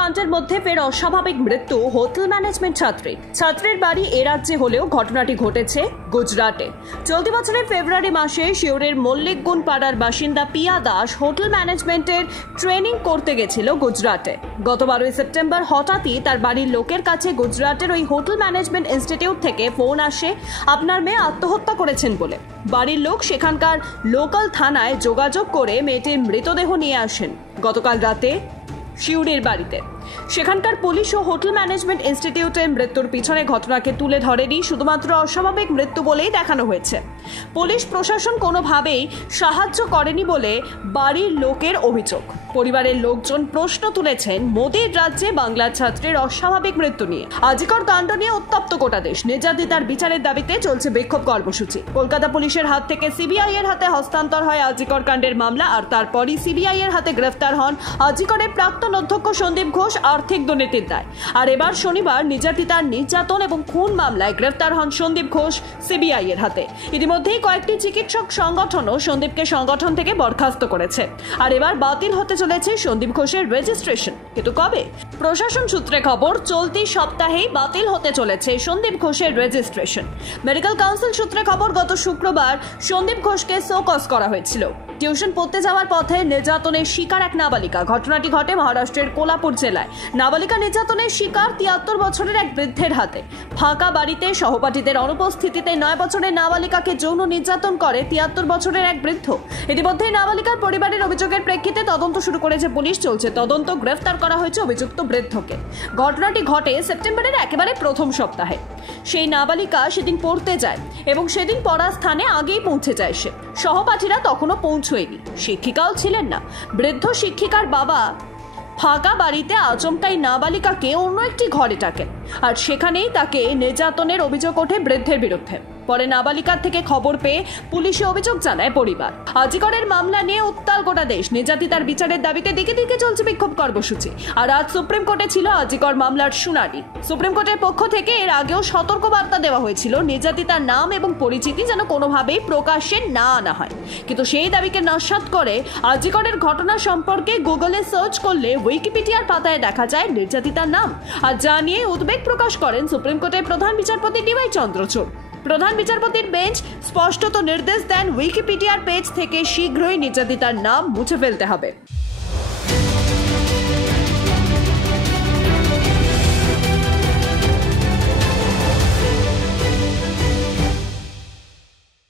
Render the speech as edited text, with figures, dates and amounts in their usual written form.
কাণ্ডের মধ্যে ফের অস্বাভাবিক মৃত্যু হোটেল ম্যানেজমেন্ট ছাত্রীর বাড়ি এ রাজ্যে হলেও ঘটনাটি ঘটেছে গুজরাটে। চলতি বছরের ফেব্রুয়ারি মাসে শিওরের মল্লিকগুন পাড়ার বাসিন্দা পিয়া দাস হোটেল ম্যানেজমেন্টের ট্রেনিং করতে গেছিল গুজরাটে। গত 12 সেপ্টেম্বর হঠাৎই তার বাড়ির লোকের কাছে গুজরাটের ওই হোটেল ম্যানেজমেন্ট ইনস্টিটিউট থেকে ফোন আসে আপনার মেয়ে আত্মহত্যা করেছেন বলে। বাড়ির লোক সেখানকার লোকাল থানায় যোগাযোগ করে মেয়েটির মৃতদেহ নিয়ে আসেন গতকাল রাতে শিউরির বাড়িতে। সেখানকার পুলিশ ও হোটেল ম্যানেজমেন্ট ইনস্টিটিউটের মৃত্যুর পিছনে ঘটনাকে তুলে ধরেনি শুধুমাত্র অস্বাভাবিক মৃত্যু বলেই দেখানো হয়েছে। পুলিশ প্রশাসন কোনোভাবেই সাহায্য করেনি বলে বাড়ির লোকের অভিযোগ। পরিবারের লোকজন প্রশ্ন তুলেছেন মোদির রাজ্যে বাংলার ছাত্রের অস্বাভাবিক মৃত্যু নিয়ে। আজিকর কাণ্ড নিয়ে উত্তপ্ত গোটা দেশ। নির্যাতিতার বিচারের দাবিতে চলছে বিক্ষোভ কর্মসূচি। কলকাতা পুলিশের হাত থেকে সিবিআই এর হাতে হস্তান্তর হয় আজিকর কাণ্ডের মামলা, আর তারপরই সিবিআই এর হাতে গ্রেফতার হন আজিকরের প্রাক্তন অধ্যক্ষ সন্দীপ ঘোষ আর্থিক দুর্নীতির দায়। আর এবার শনিবার নির্যাতিতার নির্যাতন এবং খুন মামলায় গ্রেফতার হন সন্দীপ ঘোষ সিবিআই এর হাতে। ইতিমধ্যেই কয়েকটি চিকিৎসক সংগঠনও সন্দীপকে সংগঠন থেকে বরখাস্ত করেছে। আর এবার বাতিল হতে চলেছে সন্দীপ ঘোষের রেজিস্ট্রেশন। কিন্তু কবে? প্রশাসন সূত্রে খবর চলতি সপ্তাহেই বাতিল হতে চলেছে সন্দীপ ঘোষের রেজিস্ট্রেশন। মেডিকেল কাউন্সিল সূত্রে খবর গত শুক্রবার সন্দীপ ঘোষকে শোকজ করা হয়েছিল। টিউশন পড়তে যাওয়ার পথে নির্যাতনের শিকার এক নাবালিকা। ঘটনাটি ঘটে মহারাষ্ট্রের কোলাপুর জেলায়। নাবালিকা নির্যাতনের শিকার 73 বছরের এক বৃদ্ধের হাতে। ফাঁকা বাড়িতে সহপাঠীদের অনুপস্থিতিতে 9 বছরের নাবালিকাকে যৌন নির্যাতন করে 73 বছরের এক বৃদ্ধ। ইতিমধ্যে নাবালিকার পরিবারের অভিযোগের প্রেক্ষিতে তদন্ত শুরু করেছে পুলিশ। চলছে তদন্ত, গ্রেফতার করা হয়েছে অভিযুক্ত বৃদ্ধকে। ঘটনাটি ঘটে সেপ্টেম্বরের একেবারে প্রথম সপ্তাহে। সেই নাবালিকা সেদিন পড়তে যায় এবং সেদিন পড়ার স্থানে আগেই পৌঁছে যায় সে। সহপাঠীরা তখনও পৌঁছয়নি, শিক্ষিকাও ছিলেন না। বৃদ্ধ শিক্ষিকার বাবা ফাঁকা বাড়িতে আচমকাই নাবালিকাকে অন্য একটি ঘরে ডাকেন, আর সেখানেই তাকে নির্যাতনের অভিযোগ ওঠে বৃদ্ধের বিরুদ্ধে। পরে নাবালিকার থেকে খবর পেয়ে পুলিশে অভিযোগ জানায় পরিবার। আজিকরের মামলা নিয়ে উত্তাল গোটা দেশ। নির্যাতিতার বিচারের দাবিতে দিকে দিকে চলছে বিক্ষোভ কর্মসূচি। আর আজ সুপ্রিম কোর্টে ছিল আজিকর মামলার শুনানি। সুপ্রিম কোর্টের পক্ষ থেকে এর আগেও সতর্কবার্তা দেওয়া হয়েছিল নির্যাতিতার নাম এবং পরিচিতি যেন কোনোভাবেই প্রকাশ্যে না আনা হয়। কিন্তু সেই দাবিকে নস্যাৎ করে আজিকরের ঘটনা সম্পর্কে গুগলে সার্চ করলে উইকিপিডিয়ার পাতায় দেখা যায় নির্যাতিতার নাম। আর যা নিয়ে উদ্বেগ প্রকাশ করেন সুপ্রিম কোর্টের প্রধান বিচারপতি ডিওয়াই চন্দ্রচূড়। প্রধান বিচারপতির বেঞ্চ স্পষ্টত নির্দেশ দেন উইকিপিডিয়ার পেজ থেকে শীঘ্রই নির্যাতিতার নাম মুছে ফেলতে হবে।